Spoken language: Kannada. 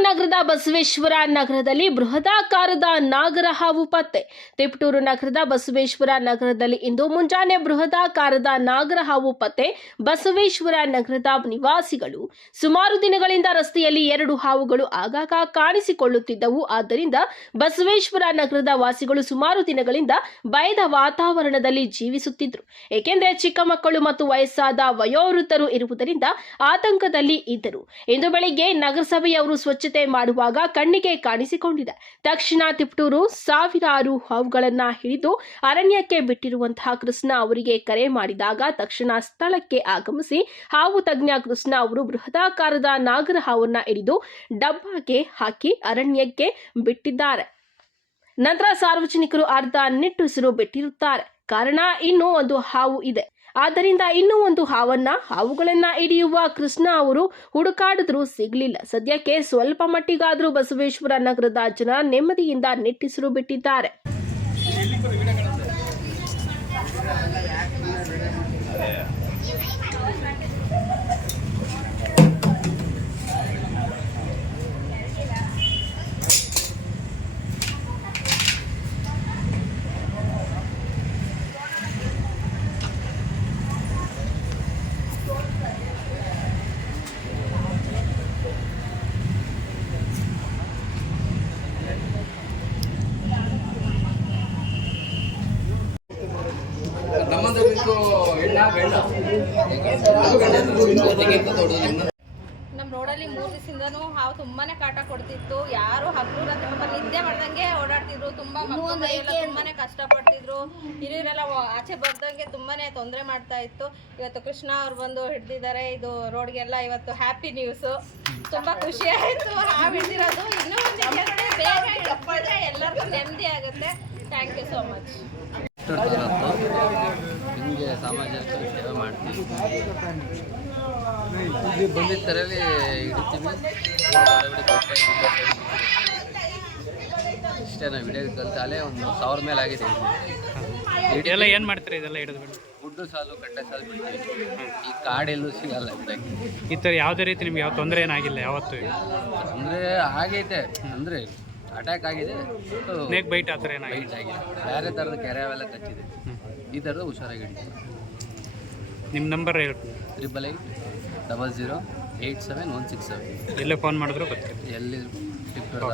ನಗರದ ಬಸವೇಶ್ವರ ನಗರದಲ್ಲಿ ಬೃಹದಾಕಾರದ ನಾಗರ ಹಾವು ಪತ್ತೆ. ತಿಪಟೂರು ನಗರದ ಬಸವೇಶ್ವರ ನಗರದಲ್ಲಿ ಇಂದು ಮುಂಜಾನೆ ಬೃಹದಾಕಾರದ ನಾಗರ ಹಾವು ಪತ್ತೆ ಬಸವೇಶ್ವರ ನಗರದ ನಿವಾಸಿಗಳು. ಸುಮಾರು ದಿನಗಳಿಂದ ರಸ್ತೆಯಲ್ಲಿ ಎರಡು ಹಾವುಗಳು ಆಗಾಗ ಕಾಣಿಸಿಕೊಳ್ಳುತ್ತಿದ್ದವು. ಆದ್ದರಿಂದ ಬಸವೇಶ್ವರ ನಗರದ ವಾಸಿಗಳು ಸುಮಾರು ದಿನಗಳಿಂದ ಭಯದ ವಾತಾವರಣದಲ್ಲಿ ಜೀವಿಸುತ್ತಿದ್ದರು ಏಕೆಂದರೆ ಚಿಕ್ಕ ಮಕ್ಕಳು ಮತ್ತು ವಯಸ್ಸಾದ ವಯೋವೃದ್ಧರು ಇರುವುದರಿಂದ ಆತಂಕದಲ್ಲಿ ಇದ್ದರು. ಇಂದು ಬೆಳಿಗ್ಗೆ ನಗರಸಭೆಯವರು ಸ್ವಚ್ಛತೆ ಮಾಡುವಾಗ ಕಣ್ಣಿಗೆ ಕಾಣಿಸಿಕೊಂಡಿದೆ. ತಕ್ಷಣ ತಿಪ್ಟೂರು ಸಾವಿರಾರು ಹಾವುಗಳನ್ನ ಹಿಡಿದು ಅರಣ್ಯಕ್ಕೆ ಬಿಟ್ಟಿರುವಂತಹ ಕೃಷ್ಣ ಅವರಿಗೆ ಕರೆ ಮಾಡಿದಾಗ ತಕ್ಷಣ ಸ್ಥಳಕ್ಕೆ ಆಗಮಿಸಿ ಹಾವು ತಜ್ಞ ಕೃಷ್ಣ ಅವರು ಬೃಹದಾಕಾರದ ನಾಗರ ಹಾವನ್ನ ಹಿಡಿದು ಡಬ್ಬಾಗೆ ಹಾಕಿ ಅರಣ್ಯಕ್ಕೆ ಬಿಟ್ಟಿದ್ದಾರೆ. ನಂತರ ಸಾರ್ವಜನಿಕರು ಅರ್ಧ ನಿಟ್ಟುಸಿರು ಬಿಟ್ಟಿರುತ್ತಾರೆ. ಕಾರಣ ಇನ್ನೂ ಒಂದು ಹಾವು ಇದೆ. ಆದ್ದರಿಂದ ಇನ್ನೂ ಒಂದು ಹಾವನ್ನ, ಹಾವುಗಳನ್ನ ಹಿಡಿಯುವ ಕೃಷ್ಣ ಅವರು ಹುಡುಕಾಡಿದ್ರೂ ಸಿಗಲಿಲ್ಲ. ಸದ್ಯಕ್ಕೆ ಸ್ವಲ್ಪ ಮಟ್ಟಿಗಾದರೂ ಬಸವೇಶ್ವರ ನಗರದ ಜನ ನೆಮ್ಮದಿಯಿಂದ ನಿಟ್ಟಿಸಿರು ಬಿಟ್ಟಿದ್ದಾರೆ. ಬಿಟ್ಟು ಹೆಣ್ಣ ನಮ್ಮ ರೋಡಲ್ಲಿ ಮೂರು ದಿವಸದಿಂದನೂ ಹಾವು ತುಂಬಾನೇ ಕಾಟ ಕೊಡ್ತಿತ್ತು. ಯಾರು ಹಗ್ಲು ರಾತ್ರಿ ಪಾಪ ನಿದ್ದೆ ಮಾಡ್ದಂಗೆ ಓಡಾಡ್ತಿದ್ರು. ತುಂಬಾ ಮಕ್ಕಳು ಕಷ್ಟ ತುಂಬಾನೇ ಕಷ್ಟಪಡ್ತಿದ್ರು. ಹಿರಿಯರೆಲ್ಲ ಆಚೆ ಬರ್ದಂಗೆ ತುಂಬಾನೇ ತೊಂದರೆ ಮಾಡ್ತಾ ಇತ್ತು. ಇವತ್ತು ಕೃಷ್ಣ ಅವ್ರು ಬಂದು ಹಿಡ್ದಿದ್ದಾರೆ. ಇದು ರೋಡ್ಗೆಲ್ಲ ಇವತ್ತು ಹ್ಯಾಪಿ ನ್ಯೂಸ್ ತುಂಬಾ ಖುಷಿ ಆಯ್ತು. ಹಾವು ಹಿಡ್ದಿರೋದು. ಇನ್ನೂ ಒಂದು ಬೇಗ ಎಲ್ಲರಿಗೂ ನೆಮ್ಮದಿ ಆಗುತ್ತೆ. ಥ್ಯಾಂಕ್ ಯು ಸೋ ಮಚ್ ಹಿಂಗೆ ಸಾಮಾಜಿಕ ಸೇವೆ ಮಾಡ್ತೀವಿ. ಇಲ್ಲಿ ಬಂದಿದ್ದ ಥರಲ್ಲಿ ಹಿಡಿತೀವಿ ಇಷ್ಟೇ ನಾವು ವಿಡಿಯೋ ಕಲಿತು ಅಲ್ಲೇ ಒಂದು ಸಾವಿರ ಮೇಲೆ ಆಗಿದೆ. ಇದೆಲ್ಲ ಏನು ಮಾಡ್ತೀರಿ? ಇದೆಲ್ಲ ಹಿಡಿದು ಗುಡ್ಡು ಸಾಲು ಕಟ್ಟೆ ಸಾಲು ಬಿಡ್ತೀವಿ. ಈ ಕಾಡೆಲ್ಲೂ ಸಿಗಲ್ಲ ಈ ಥರ ಯಾವುದೇ ರೀತಿ ನಿಮ್ಗೆ ಯಾವ ತೊಂದರೆ ಏನಾಗಿಲ್ಲ ಯಾವತ್ತೂ? ಅಂದರೆ ಆಗೈತೆ. ಅಂದರೆ ಅಟ್ಯಾಕ್ ಆಗಿದೆ. ಸ್ನೇಕ್ ಬೈಟ್ ಆ ಥರ ಆಗಿದೆ. ಬೇರೆ ಥರದ ಕೆರೆ ಅವೆಲ್ಲ ಕಚ್ಚಿದೆ. ಈ ಥರದ ಹುಷಾರಾಗಿ ಹಿಡಿತೀವಿ. ನಿಮ್ಮ ನಂಬರ್ ಹೇಳ್ತೀನಿ triple eight double zero eight seven one six seven ಎಲ್ಲೇ ಫೋನ್ ಮಾಡಿದ್ರು ಬರ್ತೀವಿ ಎಲ್ಲಿ ಟಿಪ್ಪರ್